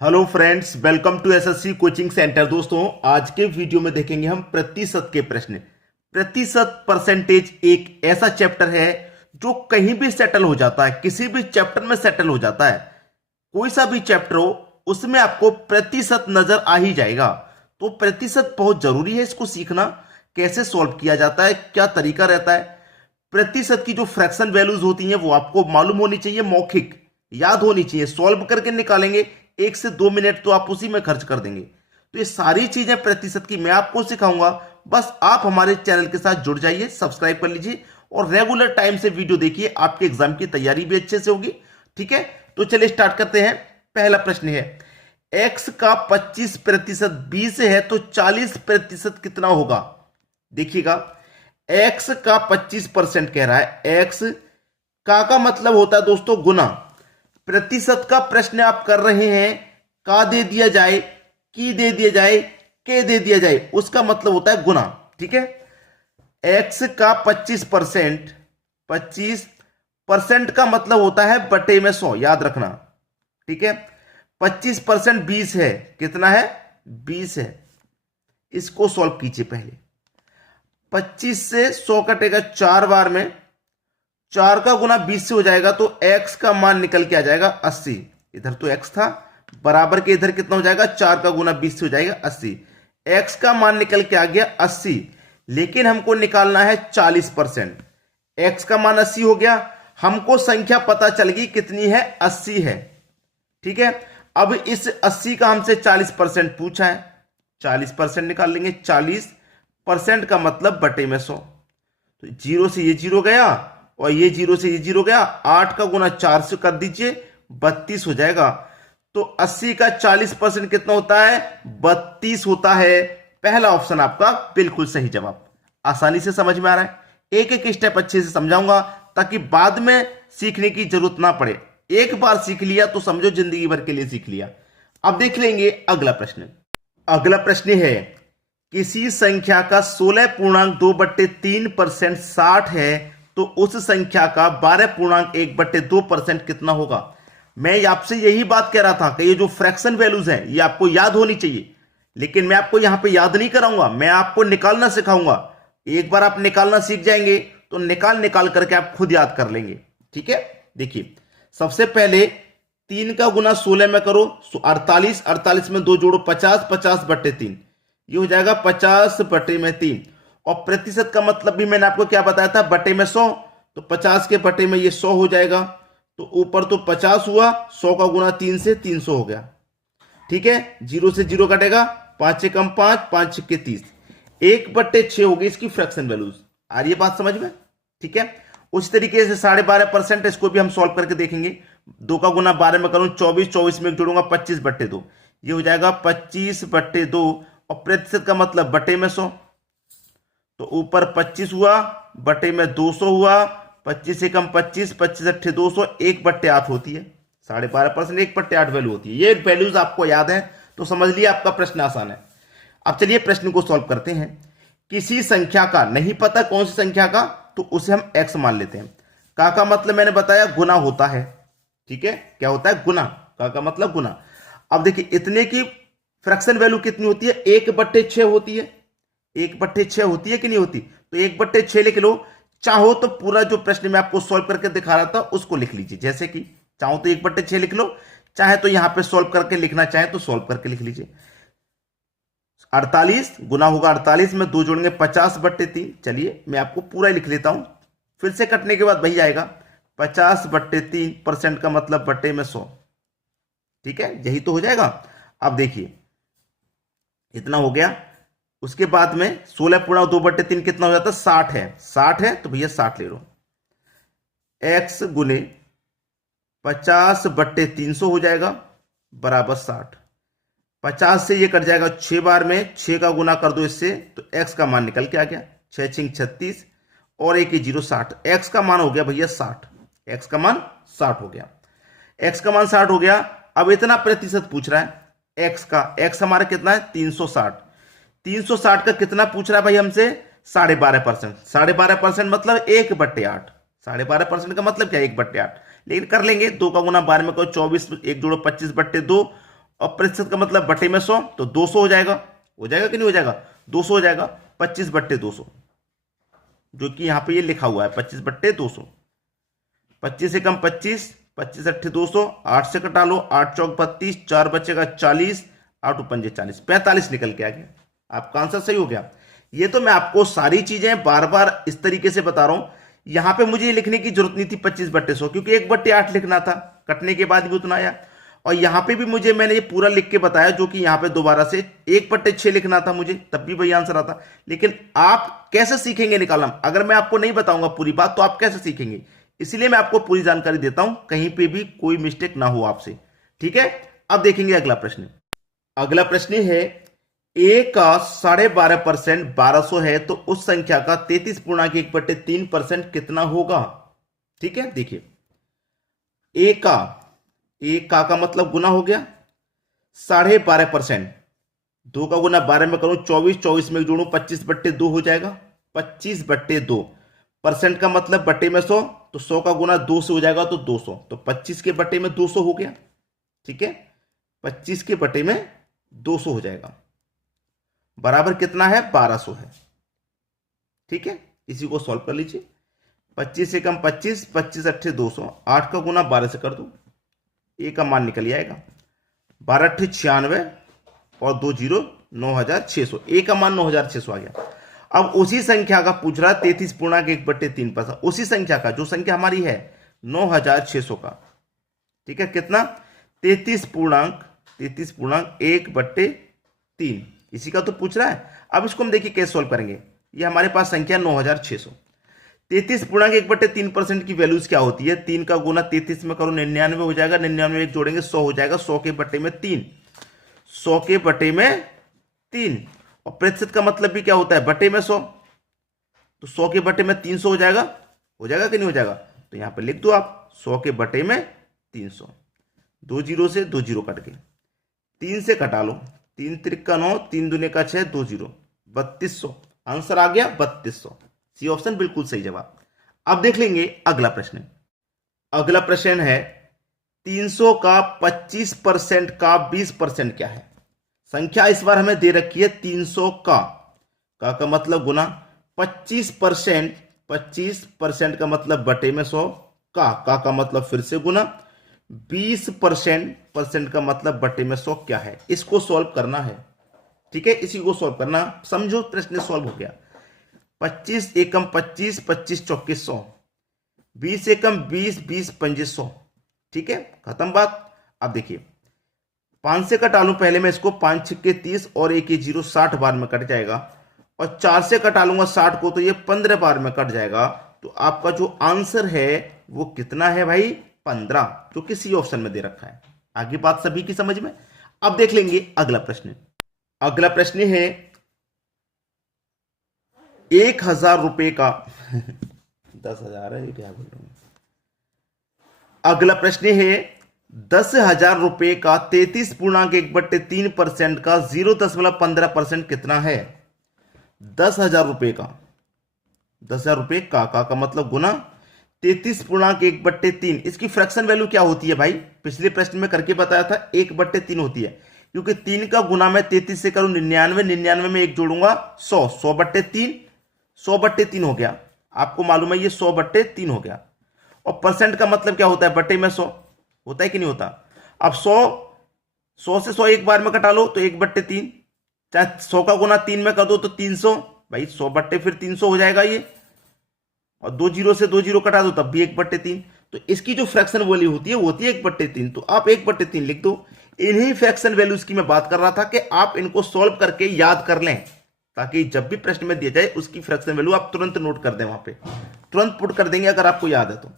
Hello friends, welcome to SSC coaching centre. दोस्तों, आज के वीडियो में देखेंगे हम प्रतिशत के प्रश्न। प्रतिशत परसेंटेज एक ऐसा चैप्टर है जो कहीं भी सेटल हो जाता है, किसी भी चैप्टर में सेटल हो जाता है। कोई सा भी चैप्टर हो उसमें आपको प्रतिशत नजर आ ही जाएगा। तो प्रतिशत बहुत जरूरी है, इसको सीखना कैसे सॉल्व किया जाता है, क्या तरीका रहता है। प्रतिशत की जो फ्रैक्शन वैल्यूज होती हैं वो आपको मालूम होनी चाहिए, मौखिक याद होनी चाहिए, सॉल्व करके निकालेंगे। 1 से 2 मिनट तो आप उसी में खर्च कर देंगे। तो ये सारी चीजें प्रतिशत की मैं आपको सिखाऊंगा। बस आप हमारे चैनल के साथ जुड़ जाइए, सब्सक्राइब कर लीजिए और रेगुलर टाइम से वीडियो देखिए, आपके एग्जाम की तैयारी भी अच्छे से होगी। ठीक है, तो चलिए स्टार्ट करते हैं। पहला प्रश्न है, एक्स का 25% 20 है तो 40% कितना होगा। देखिएगा, एक्स का 25% कह रहा है। एक्स का मतलब होता है दोस्तों गुना। प्रतिशत का प्रश्न आप कर रहे हैं, का दे दिया जाए, की दे दिया जाए, के दे दिया जाए, उसका मतलब होता है गुना। ठीक है, एक्स का 25%, 25% का मतलब होता है बटे में 100, याद रखना। ठीक है, 25% 20 है, कितना है 20 है। इसको सॉल्व कीजिए। पहले 25 से 100 कटेगा 4 बार में, 4 का गुना 20 से हो जाएगा तो x का मान निकल के आ जाएगा 80। इधर तो x था, बराबर के इधर कितना हो जाएगा, 4 का गुना 20 से हो जाएगा 80। x का मान निकल के आ गया 80, लेकिन हमको निकालना है 40%। x का मान 80 हो गया, हमको संख्या पता चल गई कितनी है, 80 है। ठीक है, अब इस 80 का हमसे 40% पूछा है, 40% निकाल लेंगे। 40% का मतलब बटे में 100, तो जीरो से ये जीरो गया और ये जीरो से ये जीरो गया। 8 का गुना 4 से कर दीजिए, 32 हो जाएगा। तो 80 का 40% कितना होता है, 32 होता है। पहला ऑप्शन आपका बिल्कुल सही जवाब। आसानी से समझ में आ रहा है। एक एक स्टेप अच्छे से समझाऊंगा ताकि बाद में सीखने की जरूरत ना पड़े। एक बार सीख लिया तो समझो जिंदगी भर के लिए सीख लिया। अब देख लेंगे अगला प्रश्न। अगला प्रश्न है, किसी संख्या का 16.2/3% 60 है तो उस संख्या का 12.1/2% कितना होगा। मैं आपसे यही बात कह रहा था कि ये जो फ्रैक्शन वैल्यूज हैं ये आपको याद होनी चाहिए, लेकिन मैं आपको यहां पे याद नहीं कराऊंगा, मैं आपको निकालना सिखाऊंगा। एक बार आप निकालना सीख जाएंगे तो निकाल निकाल करके आप खुद याद कर लेंगे। ठीक है, देखिए सबसे पहले 3 का गुना 16 में करो, 48, 48 में 2 जोड़ो 50, 50/3, ये हो जाएगा 50/3। और प्रतिशत का मतलब भी मैंने आपको क्या बताया था, बटे में 100, तो 50 के बटे में ये 100 हो जाएगा। तो ऊपर तो 50 हुआ, 100 का गुना 3 से 300 हो गया। ठीक है, जीरो से जीरो कटेगा, 5 से कम 5, 5 छक्के 30, 1/6 होगी इसकी फ्रैक्शन वैल्यूज। आ रही है बात समझ में। ठीक है, उस तरीके से 12.5%, इसको भी हम सॉल्व करके देखेंगे। 2 का गुना 12 में करूं 24, 24 में जोड़ूंगा 25/2, ये हो जाएगा 25/2। और प्रतिशत का मतलब बटे में 100, तो ऊपर 25 हुआ, बटे में 200 हुआ, 25 से कम 25, 25 अट्ठे 200, 1/8 होती है। 12.5%, 1/8 वैल्यू होती है। ये वैल्यूज आपको याद है तो समझ लिया, आपका प्रश्न आसान है। अब चलिए प्रश्न को सॉल्व करते हैं। किसी संख्या का, नहीं पता कौन सी संख्या का, तो उसे हम x मान लेते हैं। का मतलब मैंने बताया गुना होता है। ठीक है, क्या होता है, गुना। का मतलब गुना। अब देखिए इतने की फ्रैक्शन वैल्यू कितनी होती है, 1/6 होती है। 1/6 होती है कि नहीं होती, तो 1/6 लिख लो। चाहो तो पूरा जो प्रश्न मैं आपको सॉल्व करके दिखा रहा था उसको लिख लीजिए। जैसे कि चाहो तो 1/6 लिख लो, चाहे तो यहां पे सॉल्व करके लिखना चाहे तो सॉल्व करके लिख लीजिए। 48 गुना होगा 48 में 2 जोड़ेंगे 50/3। चलिए मैं आपको पूरा लिख लेता हूं, फिर से कटने के बाद वही आएगा। 50/3% का मतलब बटे में 100। ठीक है, यही तो हो जाएगा। अब देखिए इतना हो गया। उसके बाद में 16.2/3 कितना हो जाता है, 60 है। 60 है तो भैया 60 ले लो। x गुने 50/300 हो जाएगा बराबर 60। 50 से ये कट जाएगा 6 बार में, 6 का गुना कर दो इससे तो x का मान निकल के आ गया 6 6 36 और 1 0 60। x का मान हो गया भैया 60। x का मान 60 हो गया। x का मान 60 हो गया। अब इतना प्रतिशत पूछ रहा है x का। x हमारा कितना है 360। 360 का कितना पूछ रहा है भाई हमसे, 12.5%। 12.5% मतलब 1/8। 12.5% का मतलब क्या है, 1/8। लेकिन कर लेंगे, 2 का गुना 12 में करो 24, 1 जोड़ो 25/2 और प्रतिशत का मतलब बटे में 100, तो 200 हो जाएगा कि नहीं हो जाएगा? 200 हो जाएगा। 25/200, जो कि यहां पे ये लिखा हुआ है 25/200। 25 से कम 25, 25 × 200, 8 से कटा लो, 8 चौक 32, 4 बचेगा 40, 8 पंजे 40, 45 निकल के आ गया। आपका आंसर सही हो गया। ये तो मैं आपको सारी चीजें बार बार इस तरीके से बता रहा हूं। यहां पे मुझे लिखने की जरूरत नहीं थी 25/100, क्योंकि 1/8 लिखना था, कटने के बाद भी उतना आया। और यहां पे भी मैंने ये पूरा लिख के बताया, जो कि यहां पे दोबारा से 1/6 लिखना था मुझे, तब भी वही आंसर आता। लेकिन आप कैसे सीखेंगे निकालना? अगर मैं आपको नहीं बताऊंगा पूरी बात, तो आप कैसे सीखेंगे? इसलिए मैं आपको पूरी जानकारी देता हूं, कहीं पे भी कोई मिस्टेक ना हो आपसे। ठीक है, अब देखेंगे अगला प्रश्न। अगला प्रश्न है, ए का 12.5% 1200 है, तो उस संख्या का 33.1/3% कितना होगा? ठीक है, देखिए ए का मतलब गुना हो गया 12.5%, 2 का गुना 12 में करूं 24, 24 में जोड़ू 25/2 हो जाएगा। 25/2 परसेंट का मतलब बटे में 100, तो 100 का गुना 2 से हो जाएगा, तो 200, तो 25 के बटे में 200 हो गया। ठीक है, 25 के बटे में 200 हो जाएगा, बराबर कितना है? 1200 है। ठीक है, इसी को सॉल्व कर लीजिए। 25 से कम 25, 25 × 200, 8 का गुना 12 से कर दो, ए का मान निकल आएगा 12 × 96 और 2 0 9600, ए का मान 9600 आ गया। अब उसी संख्या का पूछ रहा है 33.1/3%, उसी संख्या का, जो संख्या हमारी है 9600 का। ठीक है, कितना? 33.1/3, इसी का तो पूछ रहा है। अब इसको हम देखिए कैसे सॉल्व करेंगे। ये हमारे पास संख्या 9600, 33.1/3% की वैल्यूज क्या होती है? 3 का गुना 33 में करो 99 हो जाएगा, 99 में एक जोड़ेंगे 100 हो जाएगा, 100 के बटे में 3, 100 के बटे में 3। और प्रतिशत का मतलब भी क्या होता है? बटे में 100, तो 100 के बटे में 300 हो जाएगा कि नहीं हो जाएगा? तो यहां पर लिख दो आप 100 के बटे में 300, 2 0 से 2 0 कट गए, 3 से कटा लो, 3 त्रिक 9, 3 दूने का 6, 2 0, 3200, आंसर आ गया 3200। सी ऑप्शन बिल्कुल सही जवाब। अब देख लेंगे अगला प्रश्न। अगला प्रश्न है, 300 का 25% का 20% क्या है? संख्या इस बार हमें दे रखी है 300 का मतलब गुना 25%, 25% का मतलब बटे में 100, का मतलब फिर से गुना 20%, परसेंट का मतलब बटे में 100 क्या है? इसको सॉल्व करना है। ठीक है, इसी को सॉल्व करना, समझो प्रश्न सॉल्व हो गया। 25 एकम 25, 25 चौके 100, 20 एकम 20, 20 पंजे 100। ठीक है, खत्म बात। अब देखिए 5 से कटा लूं पहले मैं इसको, 5 छक्के 30 और 1 0, 60 बार में कट जाएगा। और 4 से कटा लूंगा 60 को, तो ये 15 बार में कट जाएगा। तो आपका जो आंसर है वो कितना है भाई? 15, जो कि सी ऑप्शन में दे रखा है। आगे बात सभी की समझ में। अब देख लेंगे अगला प्रश्न। अगला प्रश्न है 1000 रुपए का 10,000 है, क्या बोल रहा हूं। अगला प्रश्न है 10,000 रुपए का 33.1/3% का 0.15% कितना है? 10,000 रुपए का, 10,000 रुपए का मतलब गुना 33.1/3, इसकी फ्रैक्शन वैल्यू क्या होती है भाई? पिछले प्रश्न में करके बताया था 1/3 होती है, क्योंकि 3 का गुना मैं 33 से करूं 99, 99 में एक जोड़ूंगा 100, 100/3, 100/3 हो गया। आपको मालूम है ये 100/3 हो गया। और परसेंट का मतलब क्या होता है? बटे में 100 होता है कि नहीं होता? अब 100 से 100 एक बार में कटा लो तो 1/3, चाहे 100 का गुना 3 में कर दो तो 300, भाई 100/300 हो जाएगा ये। और 2 0 से 2 0 कटा दो तब भी 1/3। तो इसकी जो फ्रैक्शन वैल्यू होती है वो होती है 1/3, तो आप 1/3 लिख दो। इन्हीं फ्रैक्शन वैल्यूज की मैं बात कर रहा था कि आप इनको सॉल्व करके याद कर लें, ताकि जब भी प्रश्न में दिया जाए उसकी फ्रैक्शन वैल्यू आप तुरंत नोट कर दें, वहां पे तुरंत पुट कर देंगे अगर आपको याद है तो।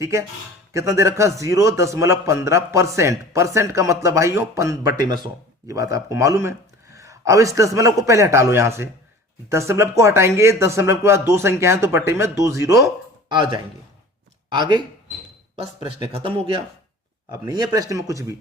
ठीक है, कितना दे रखा? 0.15%, परसेंट का मतलब भाई हो बटे में 100, ये बात आपको मालूम है। अब इस दशमलव को पहले हटा लो, यहां से दशमलव को हटाएंगे, दशमलव के बाद 2 संख्या है तो बटे में 2 0 आ जाएंगे। आगे बस प्रश्न खत्म हो गया, अब नहीं है प्रश्न में कुछ भी।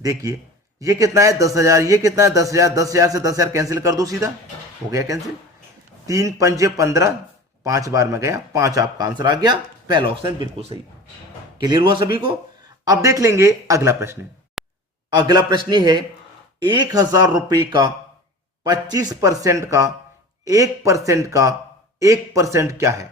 देखिए ये कितना है? 10,000, ये कितना है? 10,000, 10,000 से 10,000 कैंसिल कर दो, सीधा हो गया कैंसिल। 3 पंजे 15, 5 बार में गया 5, आपका आंसर आ गया पहला ऑप्शन बिल्कुल सही। क्लियर हुआ सभी को? अब देख लेंगे अगला प्रश्न। अगला प्रश्न है 1,000 रुपए का 25% का 1% का 1% क्या है?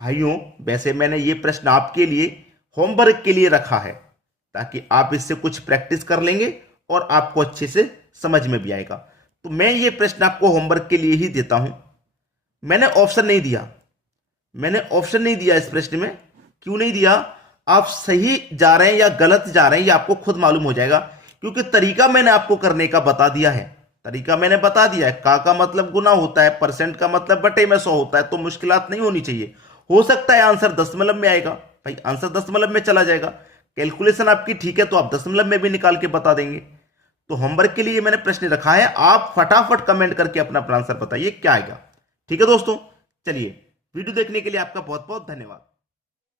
भाइयों, वैसे मैंने ये प्रश्न आपके लिए होमवर्क के लिए रखा है ताकि आप इससे कुछ प्रैक्टिस कर लेंगे और आपको अच्छे से समझ में भी आएगा। तो मैं ये प्रश्न आपको होमवर्क के लिए ही देता हूं। मैंने ऑप्शन नहीं दिया, इस प्रश्न में। क्यों नहीं दिया? आप सही जा रहे हैं या गलत जा रहे हैं ये आपको खुद मालूम हो जाएगा, क्योंकि तरीका मैंने आपको करने का बता दिया है। का मतलब गुना होता है, परसेंट का मतलब बटे में 100 होता है, तो मुश्किलात नहीं होनी चाहिए। हो सकता है आंसर दशमलव में आएगा, भाई आंसर दशमलव में चला जाएगा। कैलकुलेशन आपकी ठीक है तो आप दशमलव में भी निकाल के बता देंगे। तो होमवर्क के लिए मैंने प्रश्न रखा है, आप फटाफट कमेंट करके अपना आंसर बताइए क्या आएगा। ठीक है दोस्तों, चलिए वीडियो देखने के लिए आपका बहुत बहुत धन्यवाद।